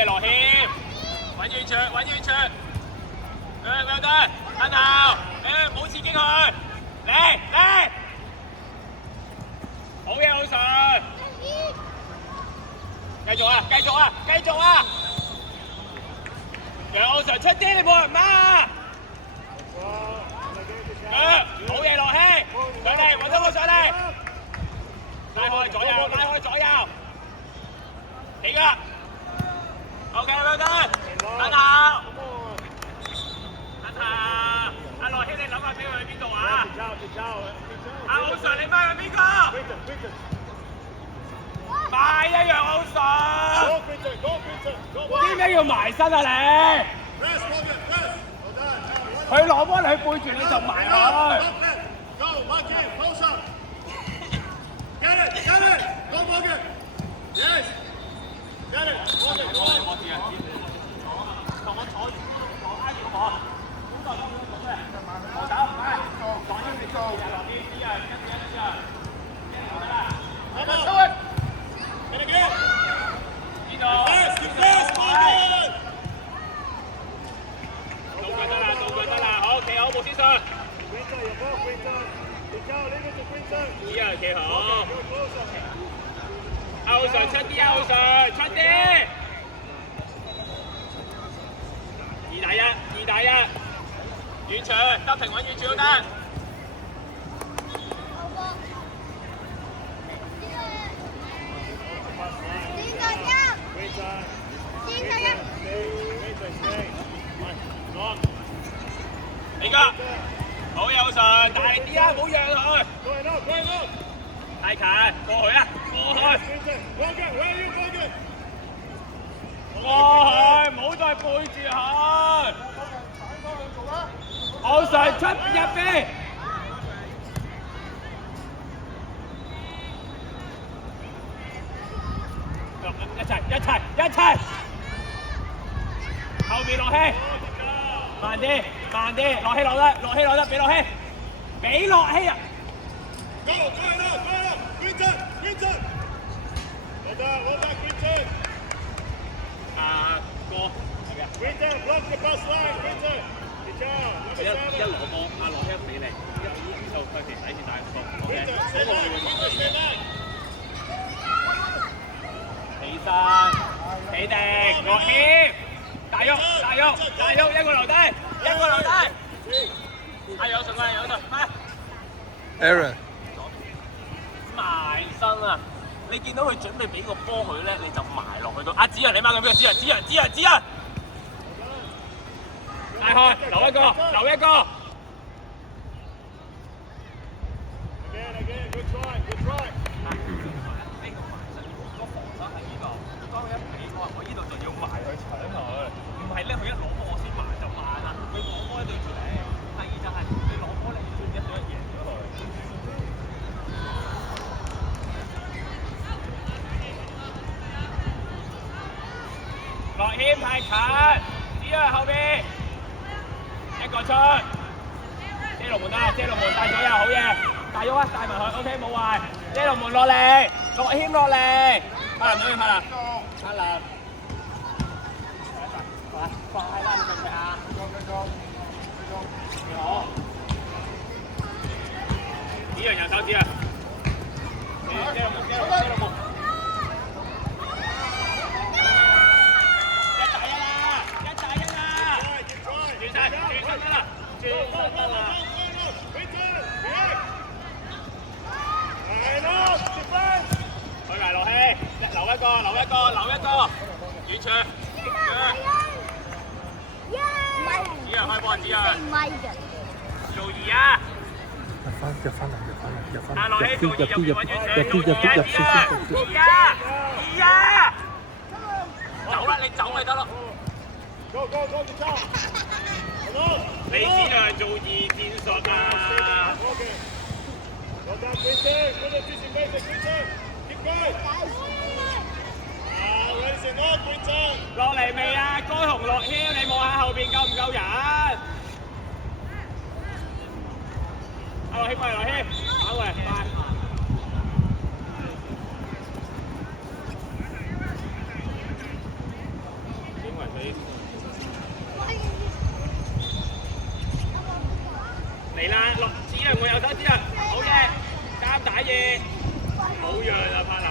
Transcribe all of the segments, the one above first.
嘢羅謙，揾遠處，揾遠處。well done，吞後，唔好刺激佢，嚟，好嘢好順，繼續啊！楊浩常出啲，你冇人嘛？好嘢羅希，上嚟，揾到我上嚟，拉開左右，起㗎 ，OK well done，吞後。阿羅希，你諗下俾佢去邊度啊？阿浩常，你掹去邊個？埋啊，楊浩常！點解要埋身啊你？佢攞波你背住你就埋佢。同我坐住，挨住個網。我走，快！撞腰你做，落啲啲啊，跟住啊，得啦，我哋出去，俾你見，呢度，道具得啦，好，企好，冇先上，呢樣企好，歐常出啲，歐常出啲，2打1。遠場，得平穩遠處都得。你㗎，好有神，大力啲啊，唔好讓佢。太近，過去啊，過去，唔好再背住佢。好常出入邊，一齊，後邊落氣，慢啲，落氣落得，俾落氣啊！哥，一攞波，阿羅希俾你，就佢哋睇住大個 ，OK， 嗰個會慢啲嘅。起身，起定，落謙，大喐，一個留低，有順，快 Aaron 埋身啊！你見到佢準備俾個波佢咧，你就埋落去到。阿子陽，你掹緊邊個？子陽！大開，留一個。當佢一俾我呢度就要埋去搶佢，唔係咧佢一攞波我先埋就慢啦。佢攞波對住你，第二就係你攞波你要1對1贏咗佢。落謙太近，只係後邊一個出，遮龍門帶左右好嘢，大喐啊帶埋佢 ，OK 冇壞，遮龍門落嚟，落謙落嚟，拍啦，快啦，你明唔明啊？好，呢樣右手指啊，遮龍門。留一個，遠場，子陽開波，子陽，做2啊！入翻嚟，阿羅希做2入遠2啊！走啦，你走咪得咯。你子陽做2戰術啊！落嚟未啊？該紅落謙，你望下後邊夠唔夠人？阿羅謙，打過嚟，快！好讓啊，柏林！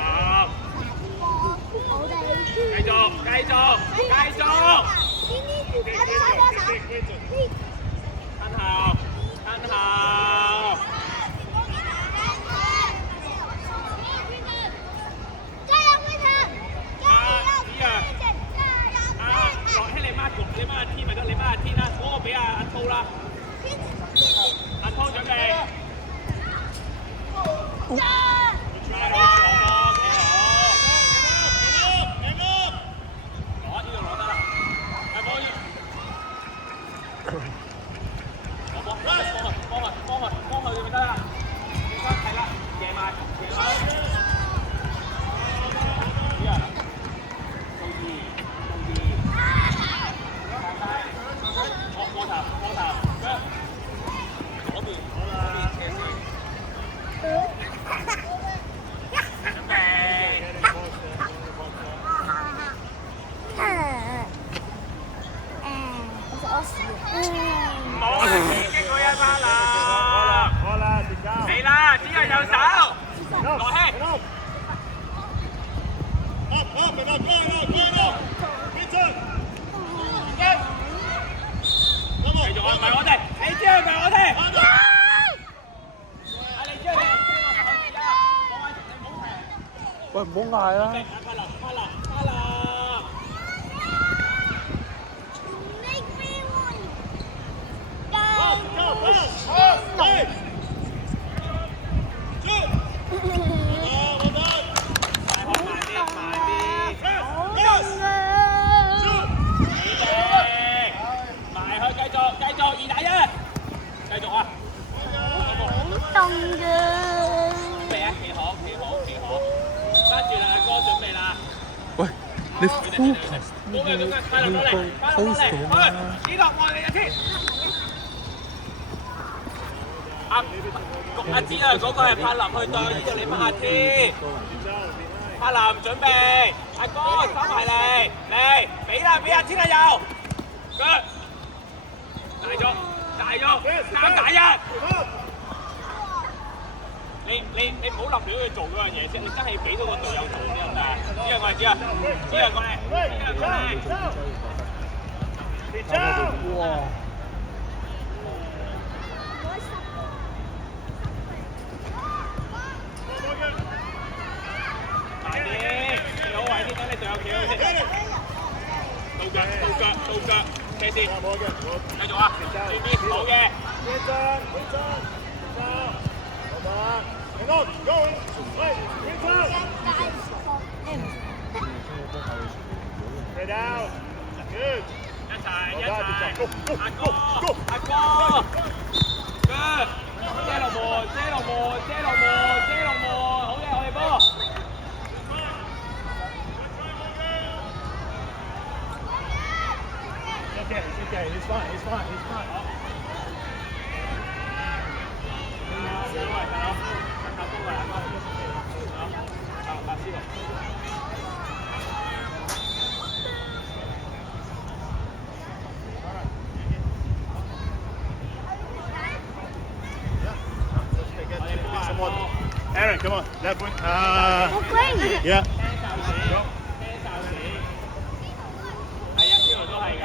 繼續，繼續，繼續！thân hào thân hào gọiให้你媽焗你媽天咪得你媽天啦嗰個俾阿滔啦阿滔準備幫佢就得啦，係啦，贏埋，贏埋。過頭，嗰邊斜線。準備。唔好刺激佢啊，巴拿！嚟啦，只係右手，羅希。繼續啊，唔係我哋，你知係唔係我哋？啊，你知係你唔好停。喂，唔好嗌啦！喂，你 focus 呢個 focus 做咩啊？呢度我哋嘅天。阿子啊，嗰個係柏林去對，呢度你馬天。柏林準備，阿哥收埋嚟，俾啦俾阿天啊又。大咗，3打1。你唔好立亂去做嗰樣嘢先，你真係俾到個隊友做先得。知啊，我係知啊，哇！大啲，企好位先，等你隊友企好先。到腳，斜線，繼續啊，對面好嘅。Stay down. Good. 一齊，阿哥。Good. 遮落門，好嘅，我哋波。Okay, he's fine. Aaron, come on, left wing. Yeah. 係啊，呢度都係㗎。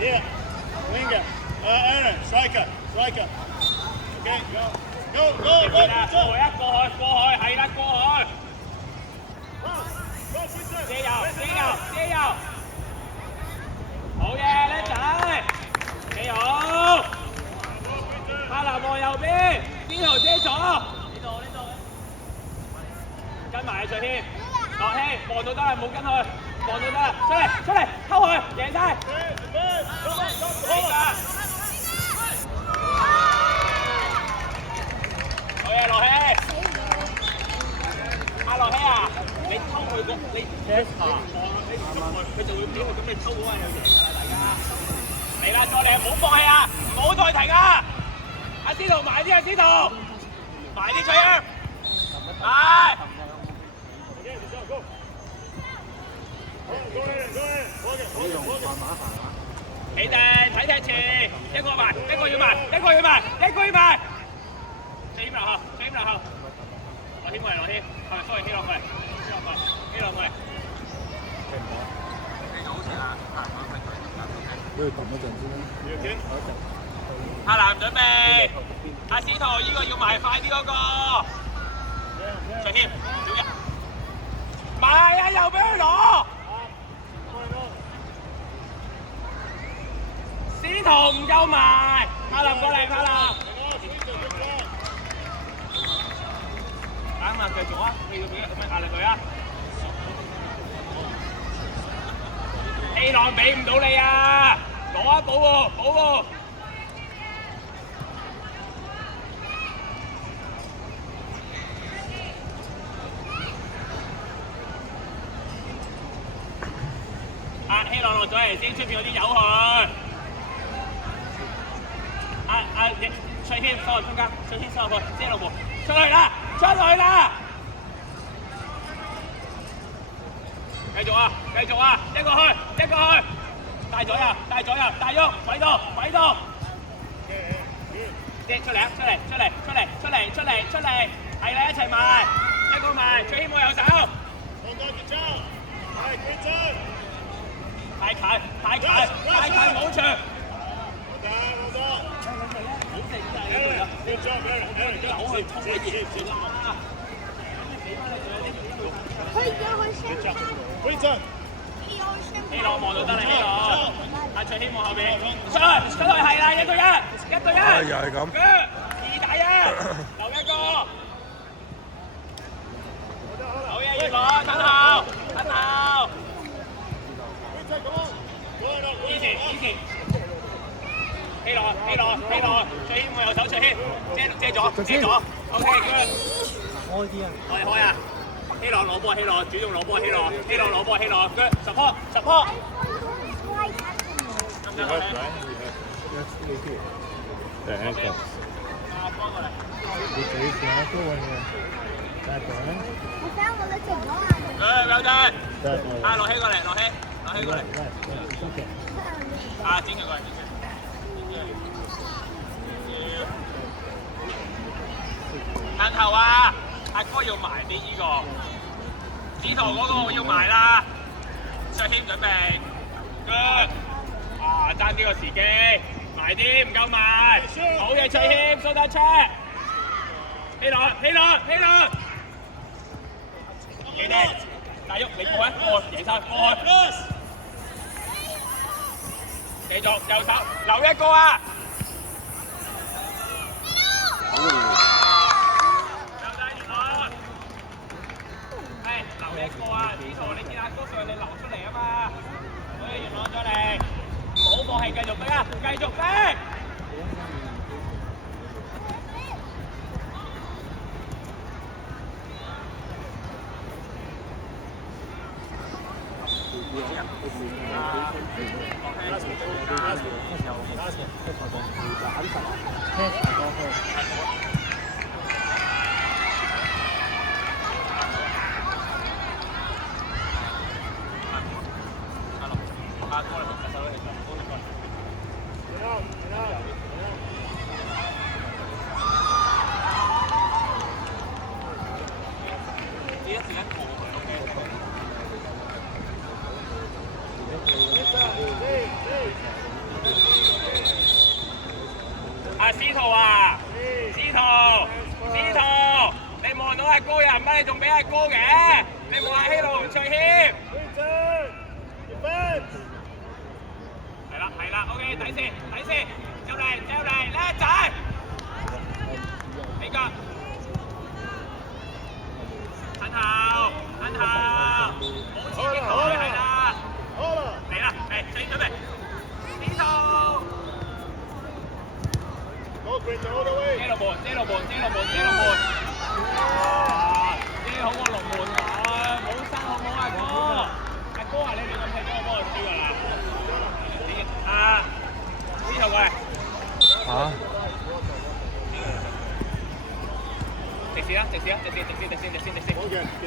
Yeah, winger. Aaron, striker. Okay, go. 過去，係啦，過去。遮右。好嘢，叻仔，幾好。柏林望右邊，邊度遮左？呢度。跟埋最添，樂希望到得啦，唔好跟佢，望到得啦，出嚟，溝佢，贏晒。好嘢，樂希。阿樂希啊，你偷佢個，你捉佢就會俾佢，咁你偷嗰個就贏㗎啦，大家。嚟啦，再嚟，唔好放棄啊，唔好再停啊！阿司徒埋啲，埋啲取啊！係。呢度慢慢行下。企定睇踢前，一個埋，一個要埋，一個要埋，一個要埋。最謙落後，最謙落後。落謙過嚟，落謙，係，sorry，謙落過嚟，謙落過嚟，謙落過嚟。俾佢撳一陣先啦。阿南準備，阿司徒呢個要埋快啲嗰個。最謙，小人。埋啊！又俾佢攞。司徒唔夠埋，柏林過嚟，柏林。啱啊，繼續啊，你要俾咁樣壓力佢啊。A 朗俾唔到你啊，攞啊，保喎，保喎。希朗落咗嚟先，出邊有啲友去。翠軒收入中間，翠軒收入去，遮路門，出去啦，出去啦！繼續啊，繼續啊，一個去，一個去，帶左右，帶左右，帶喐，位到，位到。遮出嚟啊，出嚟，出嚟，出嚟，出嚟，出嚟，出嚟，係啦，一齊埋，一個埋，翠軒冇右手。太近，太近，太近冇場。口去通嘅嘢算啦。希朗望就得啦，希朗。阿翠希望後邊，出去係啦，一對一，一對一。又係咁。2打1，留一個。好嘢，葉朗，等後，等後。以前。希朗，希朗，希朗，最謙冇右手，最謙遮咗，遮咗 ，OK， 開啲啊！開啊！希朗攞波，希朗主動攞波，希朗，希朗攞波，希朗，good， support。幫過嚟。你自己試下都會嘅，大個咧。我想我的整容啊！有陣。啊，落希過嚟，落希過嚟。啊，剪佢過嚟。眼頭啊！阿哥要埋啲依個，司徒嗰個我要埋啦。卓謙準備 ，good， 啊爭啲個時機，埋啲唔夠埋，好嘢卓謙，收得車。希朗，希朗，希朗，幾啲？大喐你過一過，贏晒過去。繼續右手留一個啊！留一個啊！司徒，你見阿哥上你流出嚟啊嘛？所以攞咗嚟，唔好放棄，繼續逼啊！繼續逼！阿司徒啊，司徒，你望到阿哥人咩？你仲俾阿哥嘅？你望下希路翠謙。係啦 ，OK， 底線，就嚟，叻仔，你個，等後，冇刺激佢係啦，嚟啦，嚟，準備，司徒。遮落門，遮好個龍門啊！冇生好冇阿哥，啊你亂咁踢咗我幫我輸㗎啦！啊，司徒過嚟。嚇？直線，好嘅，幾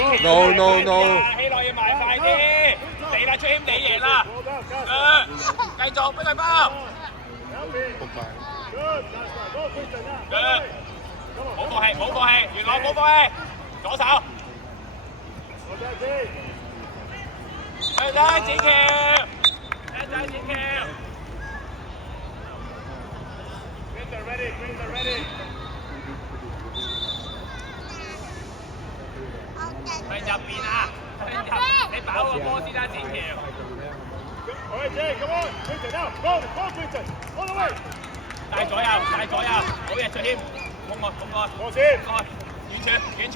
No, no, no 希內要埋快啲，嚟啦，出謙你贏啦，繼續俾佢包，冇放棄，冇放棄，元朗冇放棄，左手，靚仔子喬，靚仔子喬。向入邊啊！向入，你把握個波先啦，子喬。帶左右，帶左右，好嘢，最謙，攻過，攻過，過先，過，遠傳，遠傳。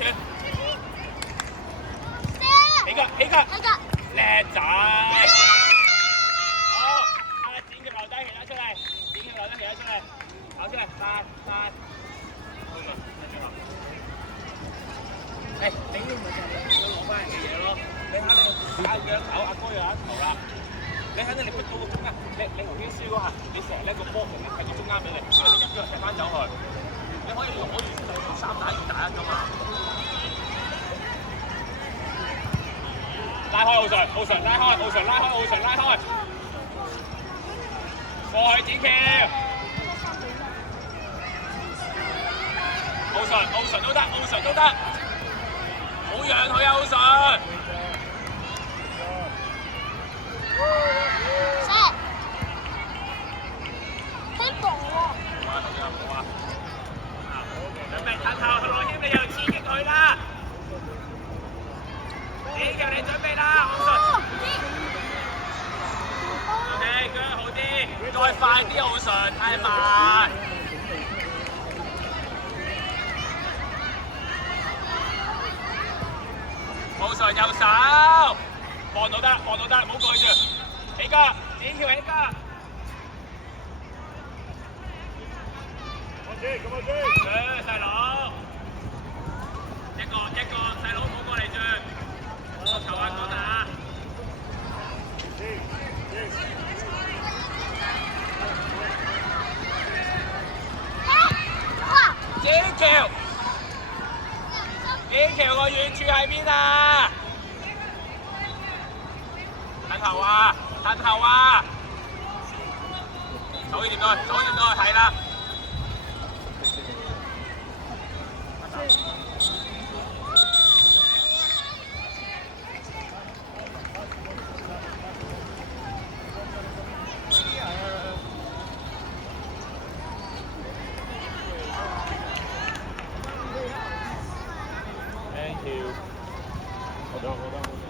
起腳，起腳，叻仔。好，啊，剪腳留低，其他出嚟，剪腳留低，其他出嚟，跑出嚟，快。誒，頂都唔係就係攞翻人嘅嘢咯。你肯定打兩頭，阿哥又一頭啦。你肯定你逼到個中間，你頭先輸嗰下，你成日個波喺住中間俾你，因為你一腳踢翻走去，你可以攞住3打2打1㗎嘛。拉開奧順拉開，奧順拉開。過去子喬。奧順都得。好讓佢啊，奧順！好啊！準備褪後，內謙你又刺激佢啦！你準備啦，奧順。OK， 腳好啲，再快啲，奧順，太慢。奧順右手，望到得，唔好過去住。起腳，子喬起腳。細佬，一個，細佬唔好過嚟住。球啊，講打。子喬個遠處喺邊啊？褪後啊！走掂佢，係啦。Thank you。好的。